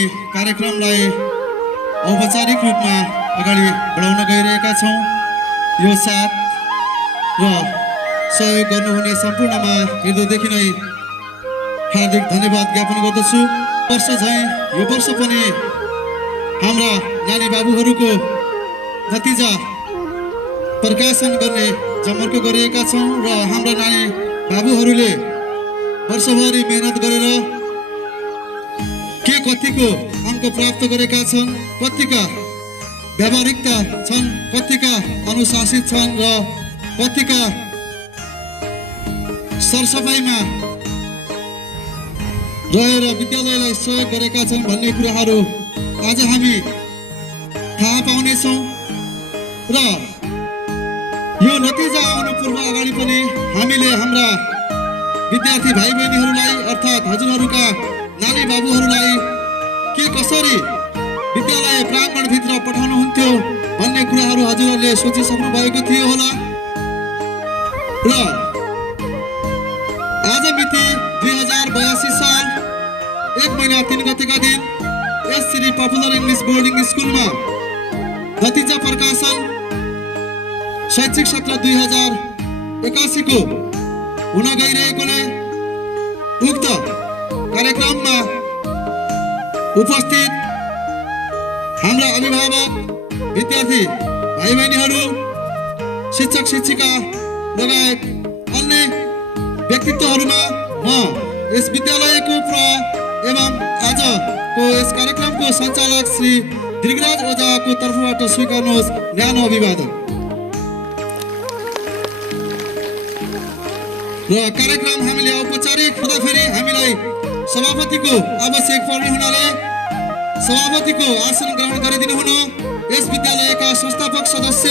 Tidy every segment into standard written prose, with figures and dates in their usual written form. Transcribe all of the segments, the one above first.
हामी कार्यक्रमलाई औपचारिक रूपमा अगाडि बढाउन गइरहेका छौँ। यो साथ र सहयोग गर्नुहुने सम्पूर्णमा हृदयदेखि नै हार्दिक धन्यवाद ज्ञापन गर्दछु। वर्ष झैँ यो वर्ष पनि हाम्रा नानी बाबुहरूको नतिजा प्रकाशन गर्ने जमर्को गरिएका छौँ र हाम्रा नानी बाबुहरूले वर्षभरि मेहनत गरेर के कतिको अङ्क प्राप्त गरेका छन्, कतिका व्यावहारिकता छन्, कतिका अनुशासित छन् र कतिका सरसफाइमा रहेर विद्यालयलाई सहयोग गरेका छन् भन्ने कुराहरू आज हामी थाहा पाउनेछौँ। र यो नतिजा आउनु पूर्व अगाडि पनि हामीले हाम्रा विद्यार्थी भाइ बहिनीहरूलाई अर्थात् हजुरहरूका नानी बाबुहरूलाई के कसरी विद्यालय प्राङ्गणभित्र पठाउनुहुन्थ्यो भन्ने कुराहरू हजुरहरूले सोचिसक्नु भएको थियो होला। र आज मिति 2082 साल 1 महिना 3 गतेका दिन यस श्री पपुलर इङ्ग्लिस बोर्डिङ स्कुलमा नतिजा प्रकाशन शैक्षिक सत्र 2081 को हुन गइरहेकोले उक्त कार्यक्रममा उपस्थित हाम्रा अभिभावक, विद्यार्थी भाइ बहिनीहरू, शिक्षक शिक्षिका लगायत अन्य व्यक्तित्वहरूमा म यस विद्यालयको एवं आजको यस कार्यक्रमको सञ्चालक श्री दीर्घराज ओझाको तर्फबाट स्वीकार्नुहोस् न्यानो अभिवादन। र कार्यक्रम हामीले औपचारिक हुँदाखेरि हामीलाई सभापतिको आवश्यक पर्ने हुनाले सभापतिको आसन ग्रहण गरिदिनु हुन यस विद्यालयका संस्थापक सदस्य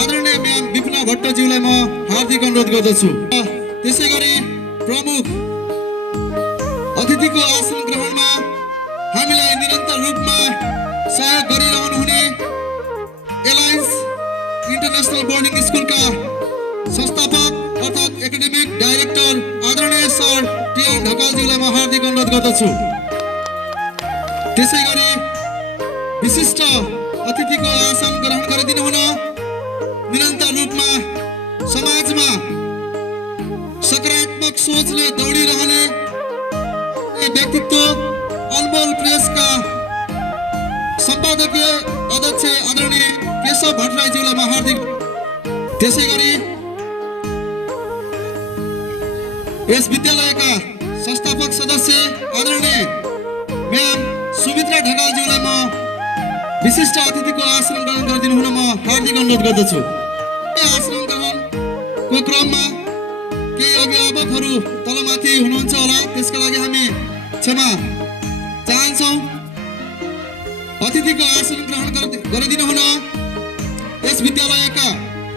आदरणीय म्याम विपिना भट्टज्यूलाई म हार्दिक अनुरोध गर्दछु। त्यसै गरी प्रमुख अतिथिको आसन ग्रहणमा हामीलाई निरन्तर रूपमा सहयोग गरिरहनुहुने एलायन्स इन्टरनेसनल बोर्डिङ स्कुलका संस्थापक अर्थात् एकाडेमिक डाइरेक्टर आदरणीय सर टिएन ढकालज्यूलाई म हार्दिक अनुरोध गर्दछु। त्यसै गरी विशिष्ट अतिथिको आसन ग्रहण गरिदिनु हुन निरन्तर रूपमा समाजमा सकारात्मक सोचले दौडिरहने व्यक्तित्व अनमोल प्रेसका सम्पादकीय अध्यक्ष आदरणीय केशव भट्टराईज्यूलाई म हार्दिक। त्यसै गरी यस विद्यालयका संस्थापक सदस्य आदरणीय म्याम सुमित्रा ढकालज्यूलाई म विशिष्ट अतिथिको आसन ग्रहण गरिदिनु हुन म हार्दिक अनुरोध गर्दछु। आसन ग्रहणको क्रममा केही अभिभावकहरू तलमाथि हुनुहुन्छ होला, त्यसका लागि हामी क्षमा चाहन्छौँ। अतिथिको आसन ग्रहण गरिदिनु हुन यस विद्यालयका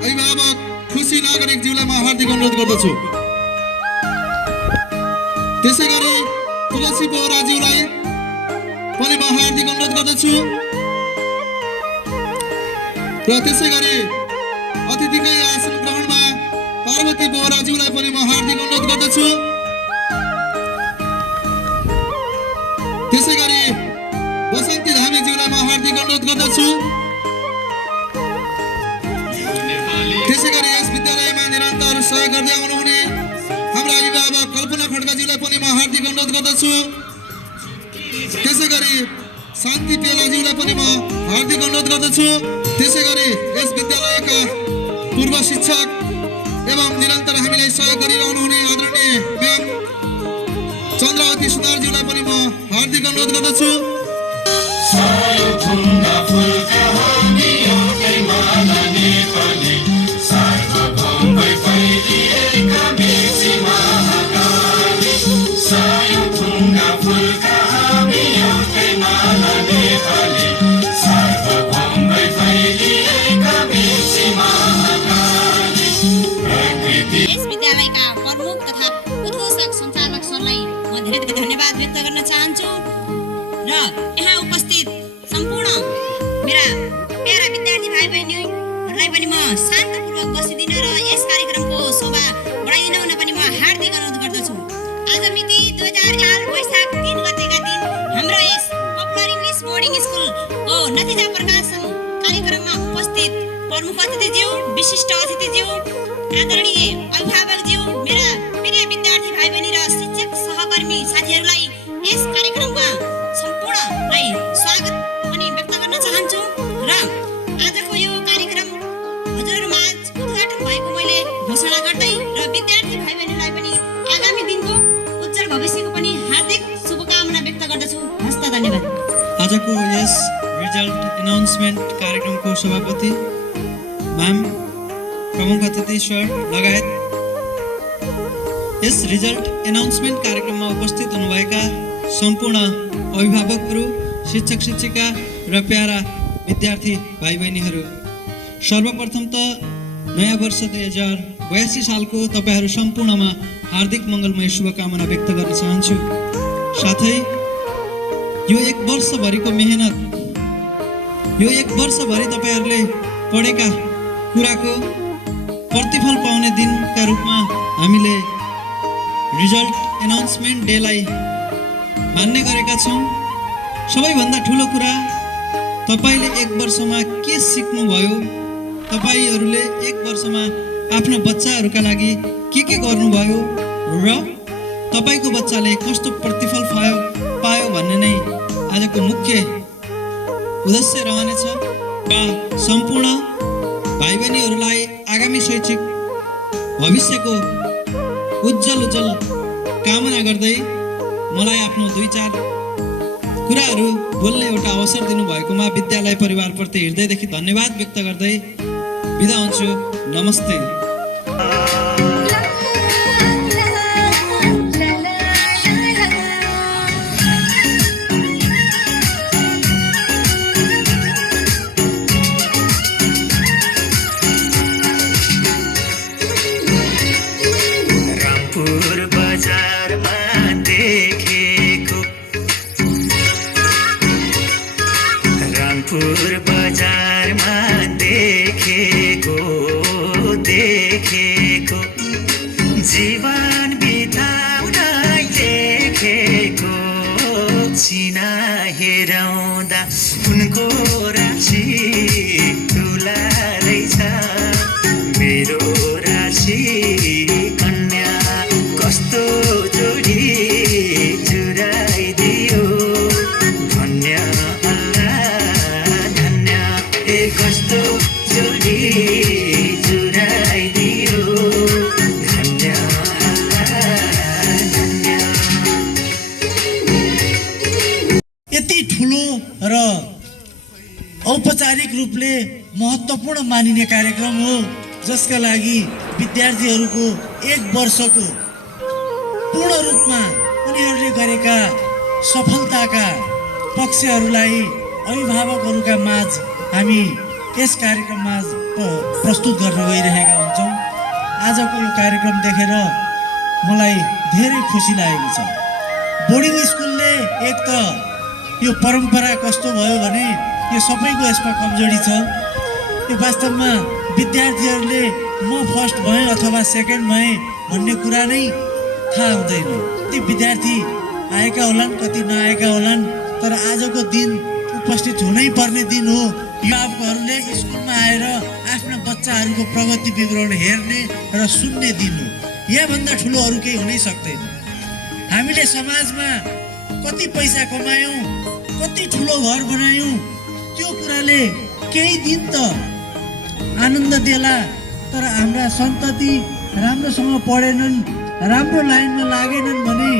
अभिभावक खुसी नागरिकज्यूलाई म हार्दिक अनुरोध गर्दछु। त्यसै गरी तुलसी बोहराज्यूलाई पनि म हार्दिक अनुरोध गर्दछु। र त्यसै गरी अतिथिकै आसन ग्रहणमा पार्वती बोहराज्यूलाई पनि म हार्दिक अनुरोध गर्दछु। त्यसै गरी बसन्ती धामीज्यूलाई म हार्दिक अनुरोध गर्दछु। त्यसै गरी यस विद्यालयमा निरन्तर सहयोग गर्दै आउनुहुने हाम्रा अभिभावक कल्पना खड्काज्यूलाई पनि म हार्दिक अनुरोध गर्दछु। त्यसै गरी शान्ति पेलाज्यूलाई पनि म हार्दिक अनुरोध गर्दछु। त्यसै गरी यस विद्यालयका पूर्व शिक्षक एवं निरन्तर हामीलाई सहयोग गरिरहनुहुने आदरणीय म्याम चन्द्रावती सुनारज्यूलाई पनि म हार्दिक अनुरोध गर्दछु। धन्यवाद व्यक्त गर्न चाहन्छु र यहाँ उपस्थित सम्पूर्ण मेरा प्यारा विद्यार्थी भाइ बहिनीहरूलाई पनि म शान्तपूर्वक बसिदिन र यस कार्यक्रमको शोभा बढाइदिन हुन पनि म हार्दिक अनुरोध गर्दछु। आज मिति 2008 वैशाख 3 गतेका दिन हाम्रो यस पपुलर सभापतिज्यू, विशिष्ट अतिथिज्यू, आदरणीय अभिभावकज्यू, मेरा प्रिय विद्यार्थी भाइ बहिनी र शिक्षक सहकर्मी साथीहरूलाई यस कार्यक्रममा सम्पूर्णलाई स्वागत पनि व्यक्त गर्न चाहन्छु र आजको यो कार्यक्रम हजुरहरूमाझ उद्घाटन भएको मैले घोषणा गर्दै र विद्यार्थी भाइ बहिनीलाई पनि आगामी दिनको उज्जवल भविष्यको पनि हार्दिक शुभकामना व्यक्त गर्दछु। हस्त धन्यवाद। आजको यस रिजल्ट एनाउन्समेन्ट कार्यक्रमको सभापति म्याम, प्रमुख अतिथि सर लगायत यस रिजल्ट एनाउन्समेन्ट कार्यक्रममा उपस्थित हुनुभएका सम्पूर्ण अभिभावकहरू, शिक्षक शिक्षिका र प्यारा विद्यार्थी भाइ बहिनीहरू, सर्वप्रथम त नयाँ वर्ष 2082 सालको तपाईँहरू सम्पूर्णमा हार्दिक मङ्गलमय शुभकामना व्यक्त गर्न चाहन्छु। साथै यो एक वर्षभरिको मेहनत, यो एक वर्षभरि तपाईँहरूले पढेका कुराको प्रतिफल पाउने दिनका रूपमा हामीले रिजल्ट एनाउन्समेन्ट डेलाई मान्ने गरेका छौँ। सबैभन्दा ठुलो कुरा, तपाईँले एक वर्षमा के सिक्नुभयो, तपाईँहरूले एक वर्षमा आफ्ना बच्चाहरूका लागि के गर्नुभयो र तपाईँको बच्चाले कस्तो प्रतिफल पायो भन्ने नै आजको मुख्य उद्देश्य रहनेछ। र सम्पूर्ण भाइ बहिनीहरूलाई आगामी शैक्षिक भविष्यको उज्जवल कामना गर्दै मलाई आफ्नो 2-4 कुराहरू बोल्ने एउटा अवसर दिनुभएकोमा विद्यालय परिवारप्रति हृदयदेखि धन्यवाद व्यक्त गर्दै बिदा हुन्छु। नमस्ते। बजारमा देखेको जीवन बिताउन लेखेको चिना हेराउँदा उनको राशि ठुला रहेछ, मेरो राशि कन्या कस्तो जोडी जुराइदियो, धन्य कस्तो जोडी जुराइदियो, धन्य धन्य। यति ठुलो र औपचारिक रूपले महत्त्वपूर्ण मानिने कार्यक्रम हो, जसका लागि विद्यार्थीहरूको एक वर्षको पूर्ण रूपमा उनीहरूले गरेका सफलताका पक्षहरूलाई अभिभावकहरूका माझ हामी यस कार्यक्रममा प्रस्तुत गर्न गइरहेका हुन्छौँ। आजको यो कार्यक्रम देखेर मलाई धेरै खुसी लागेको छ। बोर्डिङ स्कुलले एक त यो परम्परा कस्तो भयो भने यो सबैको यसमा कमजोरी छ। यो वास्तवमा विद्यार्थीहरूले म फर्स्ट भएँ अथवा सेकेन्ड भएँ भन्ने कुरा नै थाहा हुँदैन। ती विद्यार्थी आएका होलान्, कति नआएका होलान्, तर आजको दिन उपस्थित हुनै पर्ने दिन हो। अभिभावकहरूले स्कुलमा आएर आफ्ना बच्चाहरूको प्रगति विवरण हेर्ने र सुन्ने दिन हो। यहाँभन्दा ठुलो अरू केही हुनै सक्दैन। हामीले समाजमा कति पैसा कमायौँ, कति ठुलो घर बनायौँ, त्यो कुराले केही दिन त आनन्द देला, तर हाम्रा सन्तति राम्रोसँग पढेनन्, राम्रो लाइनमा लागेनन् भने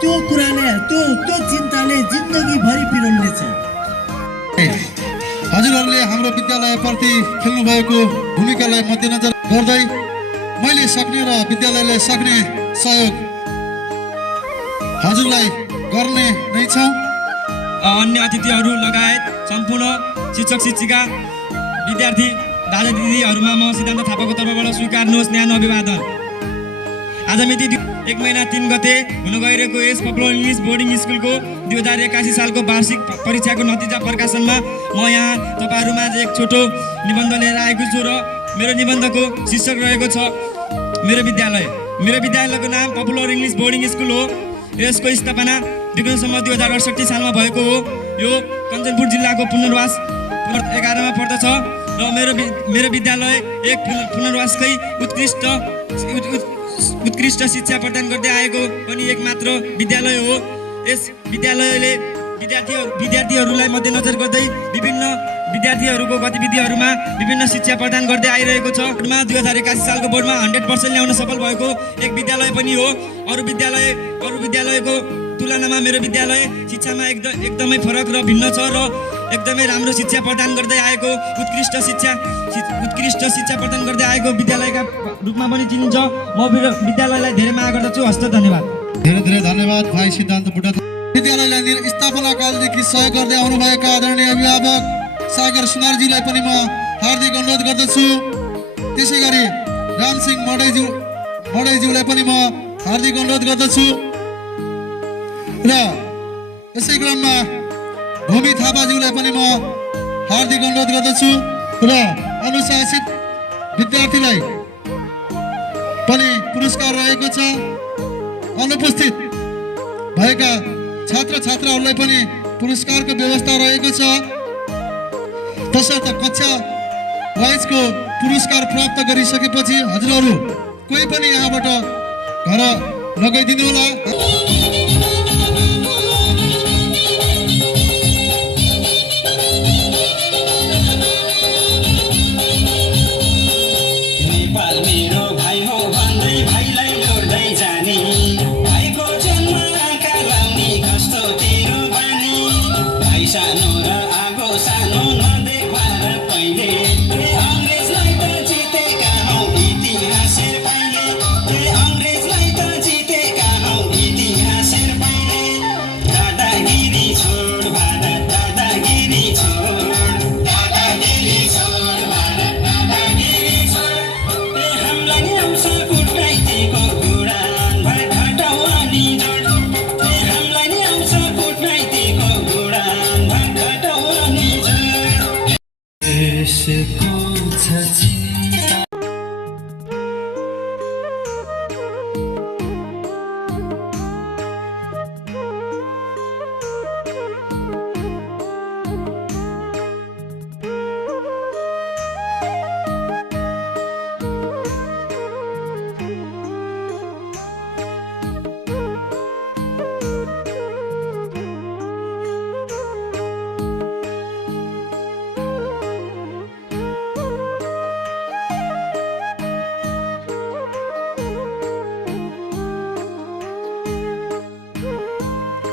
त्यो कुराले त्यो चिन्ताले जिन्दगीभरि पिरोल्नेछ। हजुरहरूले हाम्रो विद्यालयप्रति खेल्नुभएको भूमिकालाई मध्यनजर गर्दै मैले सक्ने र विद्यालयले सक्ने सहयोग हजुरलाई गर्ने नै छौँ। अन्य अतिथिहरू लगायत सम्पूर्ण शिक्षक शिक्षिका विद्यार्थी दादा दिदीहरूमा म सिद्धान्त थापाको तर्फबाट स्वीकार्नुहोस् न्यानो अभिवादन। आज मिति 1 महिना 3 गते हुन गइरहेको यस पपुलर इङ्ग्लिस बोर्डिङ स्कुलको 2081 सालको वार्षिक परीक्षाको नतिजा प्रकाशनमा म यहाँ तपाईँहरूमा एक छोटो निबन्ध लिएर आएको छु र मेरो निबन्धको शीर्षक रहेको छ मेरो विद्यालय। मेरो विद्यालयको नाम पपुलर इङ्ग्लिस बोर्डिङ स्कुल हो। यसको स्थापना विक्रम सम्वत 2068 सालमा भएको हो। यो कञ्चनपुर जिल्लाको पुनर्वास 11 मा पर्दछ र र मेरो विद्यालय एक पुनर्वासकै उत्कृष्ट शिक्षा प्रदान गर्दै आएको पनि एक मात्र विद्यालय हो। यस विद्यालयले विद्यार्थीहरूलाई मध्यनजर गर्दै विभिन्न विद्यार्थीहरूको गतिविधिहरूमा विभिन्न शिक्षा प्रदान गर्दै आइरहेको छ। 2081 सालको बोर्डमा 100% ल्याउन सफल भएको एक विद्यालय पनि हो। अरू विद्यालयको तुलनामा मेरो विद्यालय शिक्षामा एकदमै फरक र भिन्न छ र एकदमै राम्रो शिक्षा प्रदान गर्दै आएको उत्कृष्ट शिक्षा प्रदान गर्दै आएको विद्यालयका रूपमा पनि चिनिन्छ। म विद्यालयलाई धेरै माया गर्दछु। हस्त धन्यवाद। धेरै धन्यवाद भाइ सिद्धान्त बुढा। विद्यालयलाई स्थापना कालदेखि सहयोग गर्दै आउनुभएका आदरणीय अभिभावक सागर सुनारजीलाई पनि म हार्दिक अनुरोध गर्दछु। त्यसै गरी रामसिंह मडैज्यूलाई पनि म हार्दिक अनुरोध गर्दछु र यसै क्रममा भूमि थापाज्यूलाई पनि म हार्दिक अनुरोध गर्दछु र अनुशासित विद्यार्थीलाई पनि पुरस्कार रहेको छ। अनुपस्थित भएका छात्रछात्राहरूलाई पनि पुरस्कारको व्यवस्था रहेको छ। तसर्थ कक्षा वाइजको पुरस्कार प्राप्त गरिसकेपछि हजुरहरू कोही पनि यहाँबाट घर लगाइदिनु होला।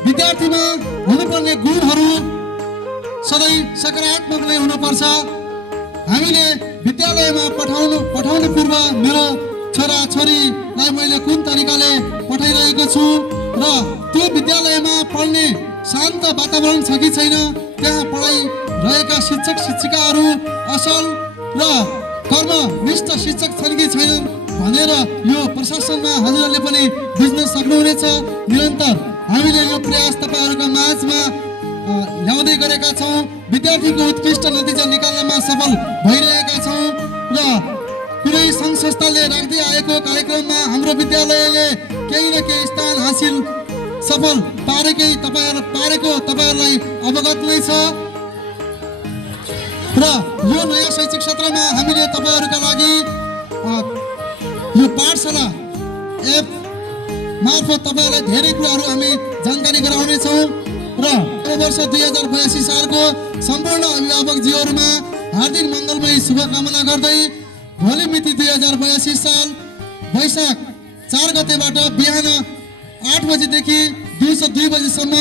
विद्यार्थीमा हुनुपर्ने गुणहरू सधैँ सकारात्मक नै हुनुपर्छ। हामीले विद्यालयमा पठाउनु पूर्व मेरो छोरा छोरीलाई मैले कुन तरिकाले पठाइरहेको छु र त्यो विद्यालयमा पढ्ने शान्त वातावरण छ कि छैन, त्यहाँ पढाइ रहेका शिक्षक शिक्षिकाहरू असल र कर्मनिष्ठ शिक्षक छन् कि छैनन् भनेर यो प्रशासनमा हजुरहरूले पनि बुझ्न सक्नुहुनेछ। निरन्तर हामीले यो प्रयास तपाईहरुको माझमा ल्याउँदै गरेका छौं। विद्यार्थीको उत्कृष्ट नतिजा निकाल्नमा सफल भइरहेका छौं र कुनै संघ संस्थाले राख्दै आएको कार्यक्रममा हाम्रो विद्यालयले केही न केही स्थान हासिल सफल पारेको तपाईहरुलाई अवगत नै छ र यो नयाँ शैक्षिक सत्रमा हामीले तपाईहरुका लागि यो पाठशाला एप मार्फत तपाईहरुलाई धेरै कुराहरू हामी जानकारी गराउने छौं र वर्ष 2082 सालको सम्पूर्ण अभिभावकजीहरुमा हार्दिक मंगलमय शुभकामना गर्दै भोलि मिति 2082 साल वैशाख 4 गतेबाट बिहान 8 बजेदेखि दिउँसो 2 बजेसम्म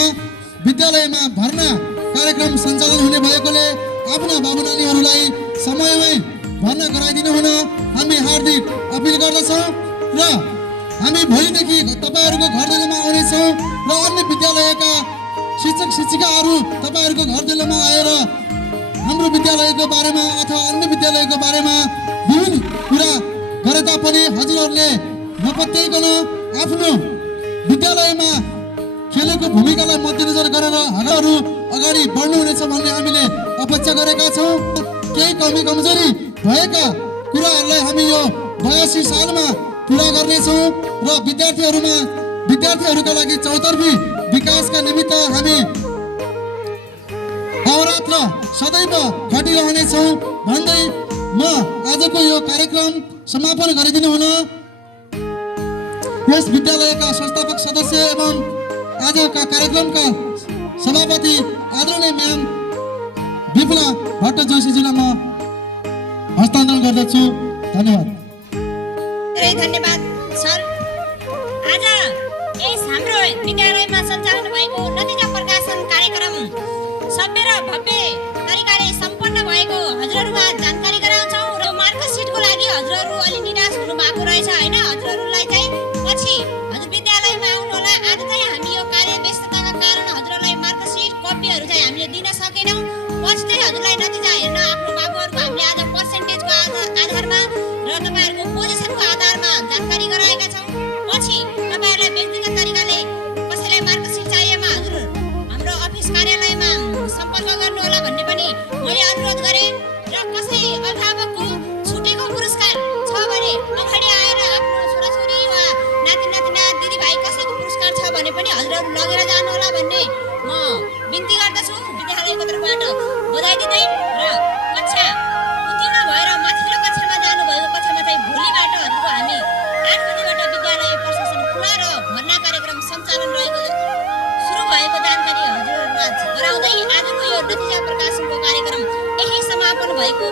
विद्यालयमा भर्ना कार्यक्रम सञ्चालन हुने भएकोले आफ्ना बाबु नानीहरूलाई समयमै भर्ना गराइदिनु हुन हामी हार्दिक अपिल गर्दछौं र हामी भोलिदेखि तपाईहरुको घर दैलोमा आउनेछौं र अन्य विद्यालयका शिक्षक शिक्षिकाहरू तपाईहरुको घर दैलोमा आएर हाम्रो विद्यालयको बारेमा अथवा अन्य विद्यालयको बारेमा विभिन्न कुरा गरे तापनि हजुरहरूले नपत्याइकन आफ्नो विद्यालयमा खेलेको भूमिकालाई मध्यनजर गरेर हामीहरू अगाडि बढ्नुहुनेछ भन्ने हामीले अपेक्षा गरेका छौं। केही कमी कमजोरी भएका कुराहरूलाई हामी यो 82 सालमा पूरा गर्नेछौं र विद्यार्थीहरूका लागि चौतर्फी विकासका निमित्त हामी अहोरात्र सदैव खटिरहनेछौँ भन्दै म आजको यो कार्यक्रम समापन गरिदिनु हुन यस विद्यालयका संस्थापक सदस्य एवं आजका कार्यक्रमका सभापति आदरणीय म्याम विपुला भट्ट जोशीजीलाई म हस्तान्तरण गर्दछु। धन्यवाद। धेरै धन्यवाद सर। आज यस हाम्रो विद्यालयमा सञ्चालन भएको नतिजा प्रकाशन कार्यक्रम सभ्य र भव्य तरिकाले सम्पन्न भएको हजुरहरूमा जानकारी गराउँछौँ र मार्कसिटको लागि हजुरहरू अलि निराश हुनु भएको रहेछ होइन। हजुरहरूलाई चाहिँ पछि हजुर विद्यालयमा आउनुहोला। आज चाहिँ हामी यो कार्य व्यस्तताका कारण हजुरहरूलाई मार्कसिट कपीहरू चाहिँ हामीले दिन सकेनौँ। पछि चाहिँ हजुरलाई नतिजा हेर्न आफ्नो बाबुहरूको हामीले आज पर्सेन्टेजको आधारमा र तपाईँहरूको पोजिसनको आधारमा जानकारी गराएका छौँ। पछि तपाईँहरूलाई व्यक्तिगत तरिकाले कसैलाई मार्कसिट चाहिएमा हजुर हाम्रो अफिस कार्यालयमा सम्पर्क गर्नुहोला भन्ने पनि मैले अनुरोध गरेँ। र कसै अभिभावकको छुटेको पुरस्कार छ भने अगाडि आएर आफ्नो छोराछोरी वा नाति नातिना दिदीभाइ कसैको पुरस्कार छ भने पनि हजुरहरू लगेर जानुहोला भन्ने म बिन्ती गर्दछु विद्यालयको तर्फबाट बधाई दिँदै। र कक्षा उत्तीर्ण भएर माथिल्लो कक्षामा जानुभएको कक्षामा चाहिँ भोलिबाट हजुरको हामी 8 बजेबाट विद्यालय प्रशासन खुला र भर्ना कार्यक्रम सञ्चालन रहेको सुरु भएको जानकारी हजुरहरूमा गराउँदै आजको यो नतिजा प्रकाशनको कार्यक्रम यही समापन भएको।